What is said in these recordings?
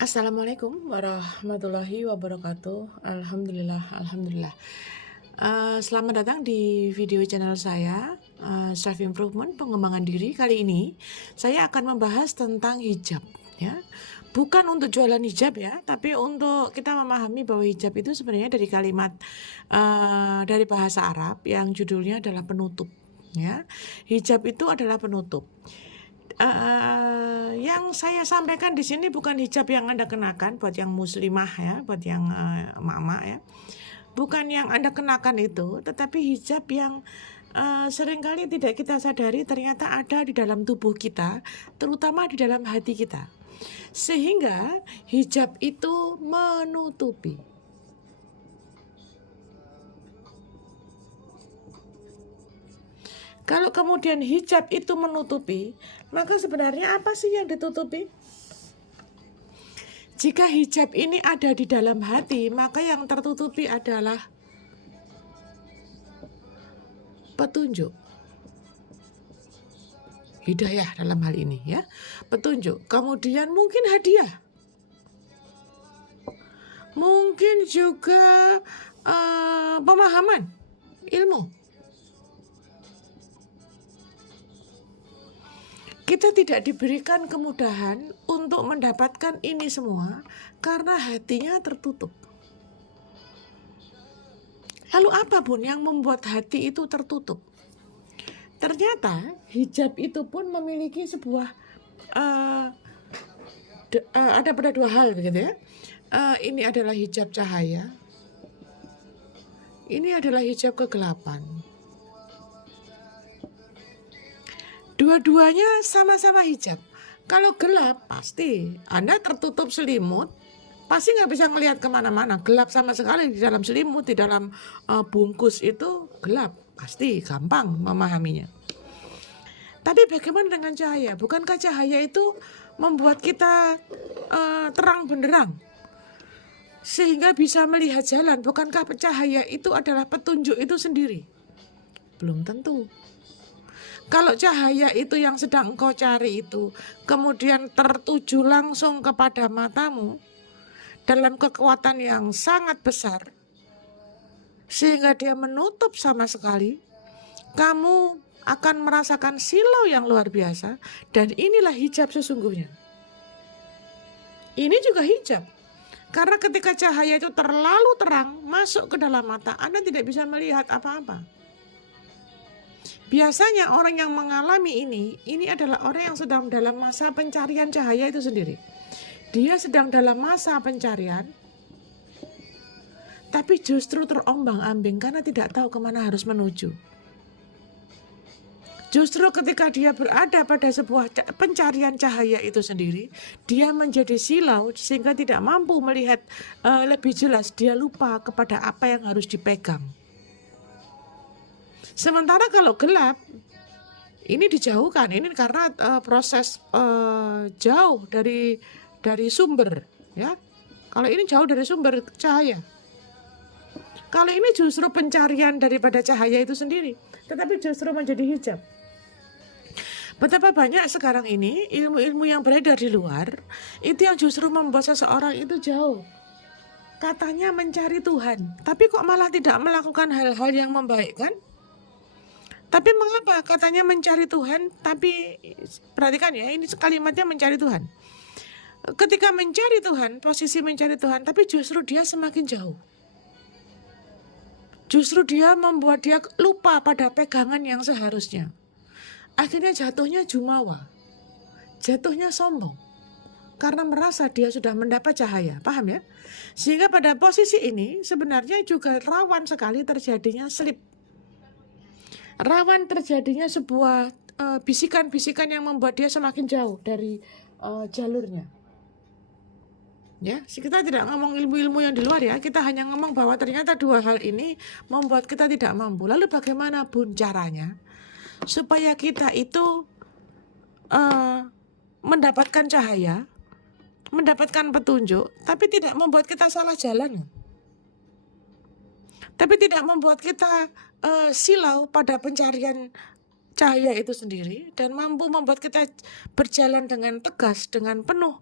Assalamualaikum warahmatullahi wabarakatuh. Alhamdulillah. Selamat datang di video channel saya, Self Improvement Pengembangan Diri. Kali ini saya akan membahas tentang hijab, ya. Bukan untuk jualan hijab ya, tapi untuk kita memahami bahwa hijab itu sebenarnya dari kalimat dari bahasa Arab yang judulnya adalah penutup, ya. Hijab itu adalah penutup. Yang saya sampaikan di sini bukan hijab yang Anda kenakan buat yang muslimah ya, buat yang emak-emak ya. Bukan yang Anda kenakan itu, tetapi hijab yang seringkali tidak kita sadari ternyata ada di dalam tubuh kita, terutama di dalam hati kita. Sehingga hijab itu menutupi. Kalau kemudian hijab itu menutupi, maka sebenarnya apa sih yang ditutupi? Jika hijab ini ada di dalam hati, maka yang tertutupi adalah petunjuk. Hidayah dalam hal ini ya. Petunjuk. Kemudian mungkin hadiah. Mungkin juga pemahaman, ilmu. Kita tidak diberikan kemudahan untuk mendapatkan ini semua karena hatinya tertutup. Lalu apa pun yang membuat hati itu tertutup? Ternyata hijab itu pun memiliki sebuah ada pada dua hal begitu ya. Ini adalah hijab cahaya. Ini adalah hijab kegelapan. Dua-duanya sama-sama hijab. Kalau gelap pasti Anda tertutup selimut, pasti nggak bisa ngelihat kemana-mana. Gelap sama sekali di dalam selimut, di dalam bungkus itu gelap. Pasti gampang memahaminya. Tapi bagaimana dengan cahaya? Bukankah cahaya itu membuat kita terang benderang? Sehingga bisa melihat jalan. Bukankah cahaya itu adalah petunjuk itu sendiri? Belum tentu. Kalau cahaya itu yang sedang engkau cari itu, kemudian tertuju langsung kepada matamu, dalam kekuatan yang sangat besar, sehingga dia menutup sama sekali, kamu akan merasakan silau yang luar biasa, dan inilah hijab sesungguhnya. Ini juga hijab. Karena ketika cahaya itu terlalu terang, masuk ke dalam mata, Anda tidak bisa melihat apa-apa. Biasanya orang yang mengalami ini adalah orang yang sedang dalam masa pencarian cahaya itu sendiri. Dia sedang dalam masa pencarian, tapi justru terombang-ambing karena tidak tahu kemana harus menuju. Justru ketika dia berada pada sebuah pencarian cahaya itu sendiri, dia menjadi silau sehingga tidak mampu melihat lebih jelas. Dia lupa kepada apa yang harus dipegang. Sementara kalau gelap, ini dijauhkan. Ini karena proses jauh dari sumber, ya. Kalau ini jauh dari sumber cahaya. Kalau ini justru pencarian daripada cahaya itu sendiri, tetapi justru menjadi hijab. Betapa banyak sekarang ini ilmu-ilmu yang beredar di luar, itu yang justru membuat seseorang itu jauh. Katanya mencari Tuhan, tapi kok malah tidak melakukan hal-hal yang membaikkan? Tapi mengapa katanya mencari Tuhan, tapi perhatikan ya, ini kalimatnya mencari Tuhan. Ketika mencari Tuhan, posisi mencari Tuhan, tapi justru dia semakin jauh. Justru dia membuat dia lupa pada pegangan yang seharusnya. Akhirnya jatuhnya jumawa, jatuhnya sombong. Karena merasa dia sudah mendapat cahaya, paham ya? Sehingga pada posisi ini sebenarnya juga rawan sekali terjadinya slip. Rawan terjadinya sebuah bisikan-bisikan yang membuat dia semakin jauh dari jalurnya. Ya, kita tidak ngomong ilmu-ilmu yang di luar ya, kita hanya ngomong bahwa ternyata dua hal ini membuat kita tidak mampu. Lalu bagaimana pun caranya supaya kita itu mendapatkan cahaya, mendapatkan petunjuk, tapi tidak membuat kita salah jalan. Tapi tidak membuat kita silau pada pencarian cahaya itu sendiri dan mampu membuat kita berjalan dengan tegas, dengan penuh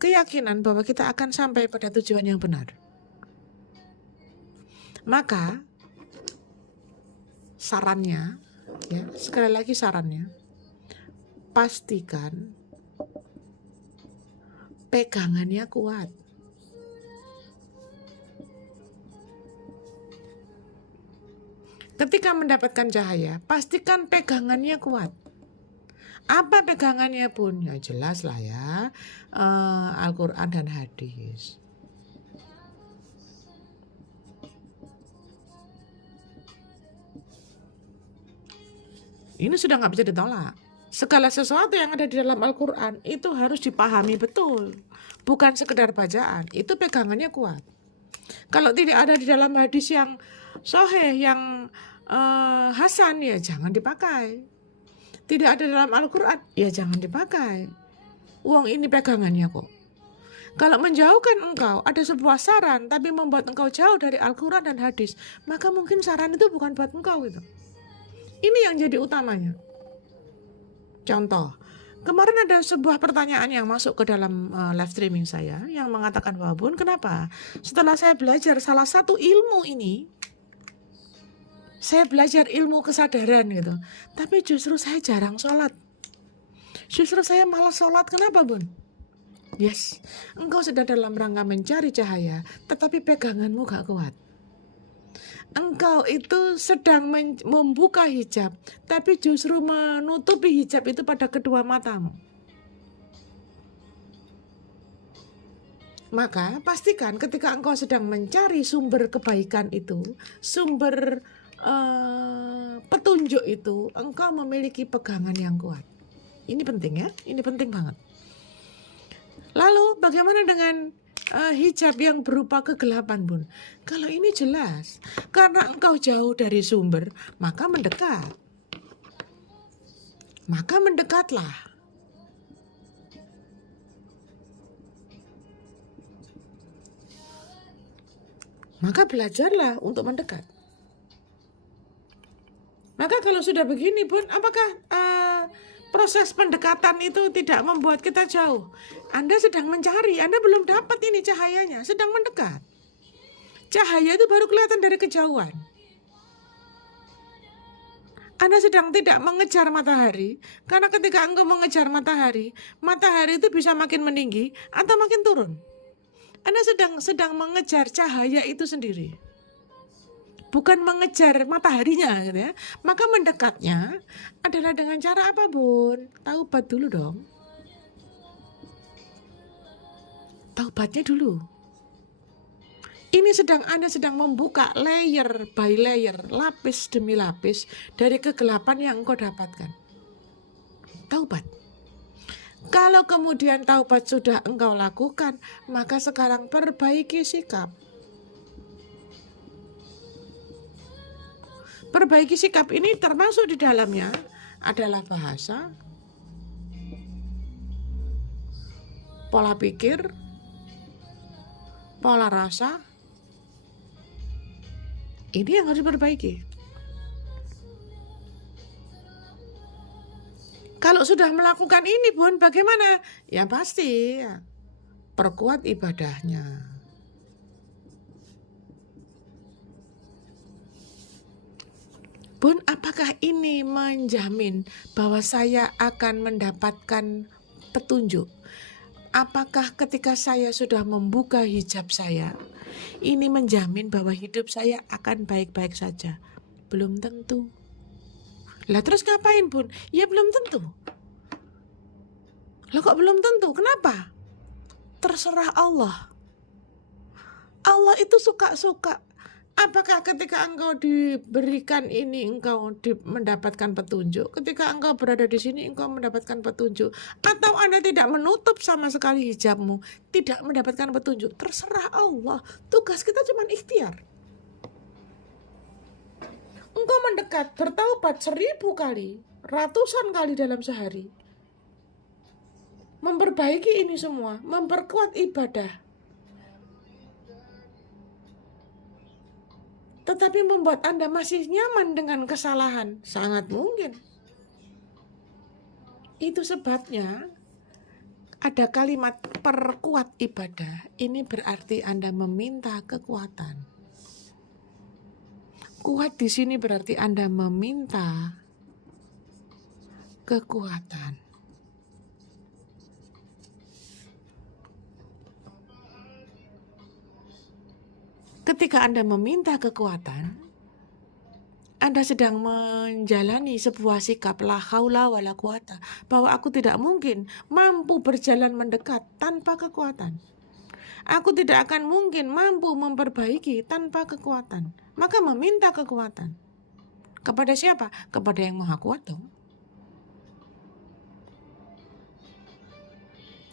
keyakinan bahwa kita akan sampai pada tujuan yang benar. Maka sarannya, ya, sekali lagi sarannya, pastikan pegangannya kuat. Ketika mendapatkan cahaya, pastikan pegangannya kuat. Apa pegangannya pun? Ya jelas lah ya, Al-Quran dan hadis. Ini sudah nggak bisa ditolak. Segala sesuatu yang ada di dalam Al-Quran itu harus dipahami betul. Bukan sekedar bacaan, itu pegangannya kuat. Kalau tidak ada di dalam hadis yang sahih, yang hasan, ya jangan dipakai. Tidak ada dalam Al-Quran, ya jangan dipakai. Uang ini pegangannya kok. Kalau menjauhkan engkau ada sebuah saran tapi membuat engkau jauh dari Al-Quran dan hadis, maka mungkin saran itu bukan buat engkau gitu. Ini yang jadi utamanya. Contoh, kemarin ada sebuah pertanyaan yang masuk ke dalam live streaming saya yang mengatakan bahwa Bun, kenapa setelah saya belajar salah satu ilmu ini, saya belajar ilmu kesadaran gitu, tapi justru saya jarang sholat. Justru saya malas sholat, kenapa Bun? Yes, engkau sedang dalam rangka mencari cahaya, tetapi peganganmu gak kuat. Engkau itu sedang membuka hijab, tapi justru menutupi hijab itu pada kedua matamu. Maka pastikan ketika engkau sedang mencari sumber kebaikan itu, sumber petunjuk itu, engkau memiliki pegangan yang kuat. Ini penting ya, ini penting banget. Lalu bagaimana dengan hijab yang berupa kegelapan Bun? Kalau ini jelas, karena engkau jauh dari sumber, maka mendekat. Maka mendekatlah. Maka belajarlah untuk mendekat. Maka kalau sudah begini Bun, apakah proses pendekatan itu tidak membuat kita jauh? Anda sedang mencari, Anda belum dapat ini cahayanya, sedang mendekat. Cahaya itu baru kelihatan dari kejauhan. Anda sedang tidak mengejar matahari, karena ketika engkau mengejar matahari, matahari itu bisa makin meninggi atau makin turun. Anda sedang mengejar cahaya itu sendiri, bukan mengejar mataharinya gitu ya. Maka mendekatnya adalah dengan cara apa Bun? Taubat dulu dong. Taubatnya dulu. Ini Anda sedang membuka layer by layer, lapis demi lapis dari kegelapan yang engkau dapatkan. Taubat. Kalau kemudian taubat sudah engkau lakukan, maka sekarang perbaiki sikap. Perbaiki sikap ini termasuk di dalamnya adalah bahasa, pola pikir, pola rasa. Ini yang harus diperbaiki. Kalau sudah melakukan ini Bun, bagaimana? Ya pasti ya, perkuat ibadahnya. Bun, apakah ini menjamin bahwa saya akan mendapatkan petunjuk? Apakah ketika saya sudah membuka hijab saya, ini menjamin bahwa hidup saya akan baik-baik saja? Belum tentu. Lah terus ngapain Bun? Ya belum tentu. Lah kok belum tentu? Kenapa? Terserah Allah. Allah itu suka-suka. Apakah ketika engkau diberikan ini engkau mendapatkan petunjuk? Ketika engkau berada di sini engkau mendapatkan petunjuk? Atau Anda tidak menutup sama sekali hijabmu, tidak mendapatkan petunjuk? Terserah Allah. Tugas kita cuma ikhtiar. Engkau mendekat, bertaubat 1000 kali, ratusan kali dalam sehari. Memperbaiki ini semua, memperkuat ibadah. Tetapi membuat Anda masih nyaman dengan kesalahan, sangat mungkin. Itu sebabnya ada kalimat perkuat ibadah, ini berarti Anda meminta kekuatan. Kuat di sini berarti Anda meminta kekuatan. Ketika Anda meminta kekuatan, Anda sedang menjalani sebuah sikap la haula wala quwata, bahwa aku tidak mungkin mampu berjalan mendekat tanpa kekuatan. Aku tidak akan mungkin mampu memperbaiki tanpa kekuatan. Maka meminta kekuatan. Kepada siapa? Kepada yang Maha Kuat dong.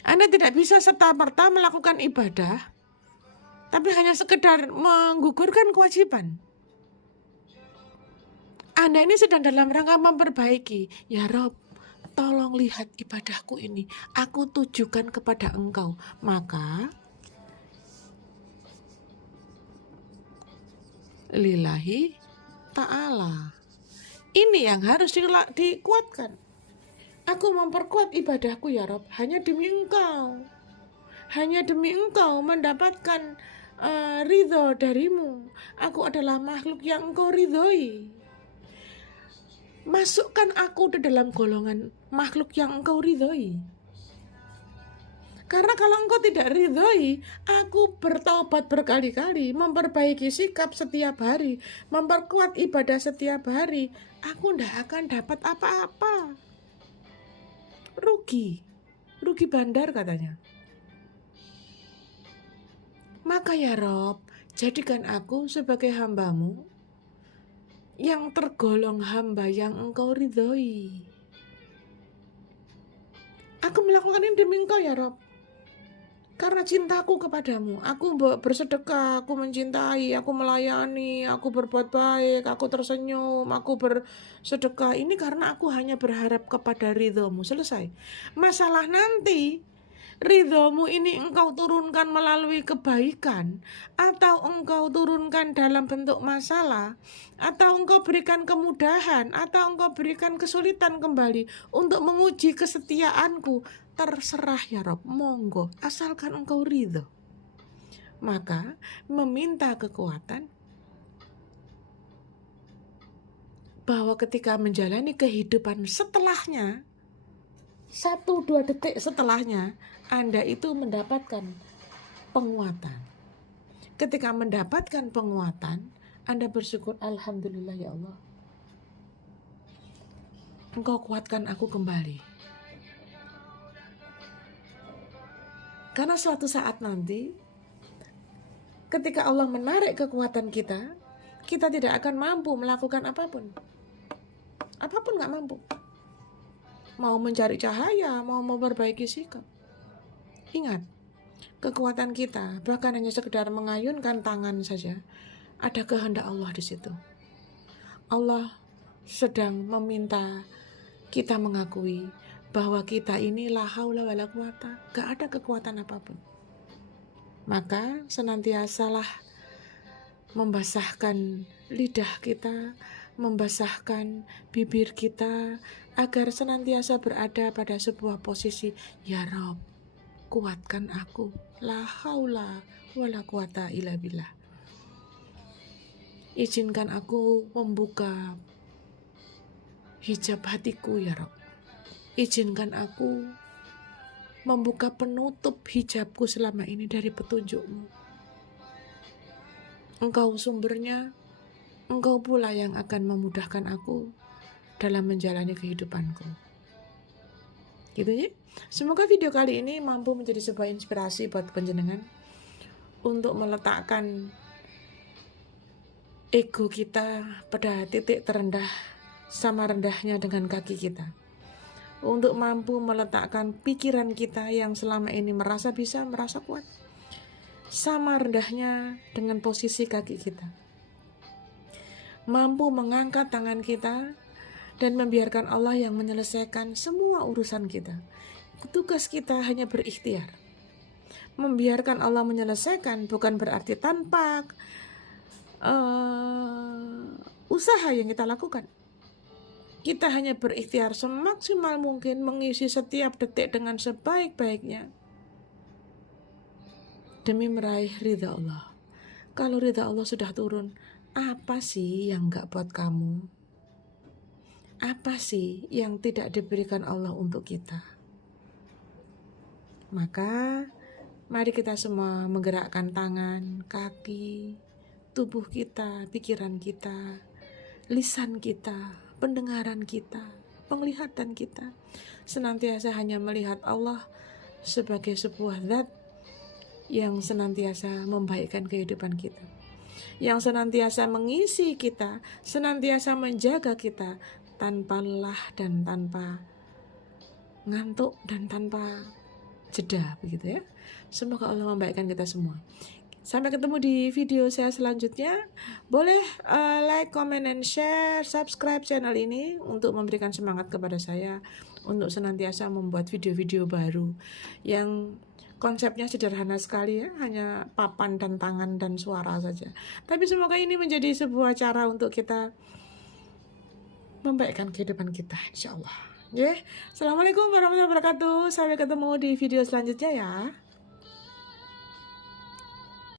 Anda tidak bisa serta-merta melakukan ibadah, tapi hanya sekedar menggugurkan kewajiban. Anda ini sedang dalam rangka memperbaiki. Ya Rob, tolong lihat ibadahku ini. Aku tujukan kepada Engkau. Maka lillahi ta'ala. Ini yang harus dikuatkan. Aku memperkuat ibadahku ya Rob, hanya demi Engkau. Hanya demi Engkau mendapatkan ridho darimu. Aku adalah makhluk yang Engkau ridhoi. Masukkan aku di dalam golongan makhluk yang Engkau ridhoi. Karena kalau Engkau tidak ridhoi, aku bertaubat berkali-kali, memperbaiki sikap setiap hari, memperkuat ibadah setiap hari, aku tidak akan dapat apa-apa. Rugi bandar katanya. Maka ya Rob, jadikan aku sebagai hambamu yang tergolong hamba yang Engkau ridhoi. Aku melakukan ini demi Engkau ya Rob. Karena cintaku kepadamu, aku bersedekah, aku mencintai, aku melayani, aku berbuat baik, aku tersenyum, aku bersedekah. Ini karena aku hanya berharap kepada ridhomu. Selesai. Masalah nanti, ridhomu ini Engkau turunkan melalui kebaikan, atau Engkau turunkan dalam bentuk masalah, atau Engkau berikan kemudahan, atau Engkau berikan kesulitan kembali untuk menguji kesetiaanku, terserah ya Rob, monggo, asalkan Engkau ridho. Maka meminta kekuatan, bahwa ketika menjalani kehidupan setelahnya, 1-2 detik setelahnya, Anda itu mendapatkan penguatan. Ketika mendapatkan penguatan, Anda bersyukur, alhamdulillah ya Allah, Engkau kuatkan aku kembali. Karena suatu saat nanti, ketika Allah menarik kekuatan kita, kita tidak akan mampu melakukan apapun. Apapun gak mampu. Mau mencari cahaya, mau memperbaiki sikap. Ingat, kekuatan kita bahkan hanya sekedar mengayunkan tangan saja, ada kehendak Allah di situ. Allah sedang meminta kita mengakui bahwa kita ini la haula wala quwata, gak ada kekuatan apapun. Maka senantiasalah membasahkan lidah kita, membasahkan bibir kita, agar senantiasa berada pada sebuah posisi, ya Rob, kuatkan aku, la haula wala quwata illa billah. Izinkan aku membuka hijab hatiku ya Rob. Izinkan aku membuka penutup hijabku selama ini dari petunjuk-Mu. Engkau sumbernya, Engkau pula yang akan memudahkan aku dalam menjalani kehidupanku. Gitu ya. Semoga video kali ini mampu menjadi sebuah inspirasi buat panjenengan untuk meletakkan ego kita pada titik terendah sama rendahnya dengan kaki kita. Untuk mampu meletakkan pikiran kita yang selama ini merasa bisa, merasa kuat, sama rendahnya dengan posisi kaki kita. Mampu mengangkat tangan kita dan membiarkan Allah yang menyelesaikan semua urusan kita. Tugas kita hanya berikhtiar. Membiarkan Allah menyelesaikan bukan berarti tanpa usaha yang kita lakukan. Kita hanya berikhtiar semaksimal mungkin mengisi setiap detik dengan sebaik-baiknya demi meraih ridha Allah. Kalau ridha Allah sudah turun, apa sih yang gak buat kamu? Apa sih yang tidak diberikan Allah untuk kita? Maka mari kita semua menggerakkan tangan, kaki, tubuh kita, pikiran kita, lisan kita, pendengaran kita, penglihatan kita, senantiasa hanya melihat Allah sebagai sebuah zat yang senantiasa membaikkan kehidupan kita, yang senantiasa mengisi kita, senantiasa menjaga kita tanpa lelah dan tanpa ngantuk dan tanpa jeda, begitu ya. Semoga Allah membaikkan kita semua. Sampai ketemu di video saya selanjutnya. Boleh like, comment, and share, subscribe channel ini untuk memberikan semangat kepada saya untuk senantiasa membuat video-video baru yang konsepnya sederhana sekali ya, hanya papan dan tangan dan suara saja. Tapi semoga ini menjadi sebuah cara untuk kita membaikkan kehidupan kita, insya Allah. Assalamualaikum warahmatullahi wabarakatuh. Sampai ketemu di video selanjutnya ya.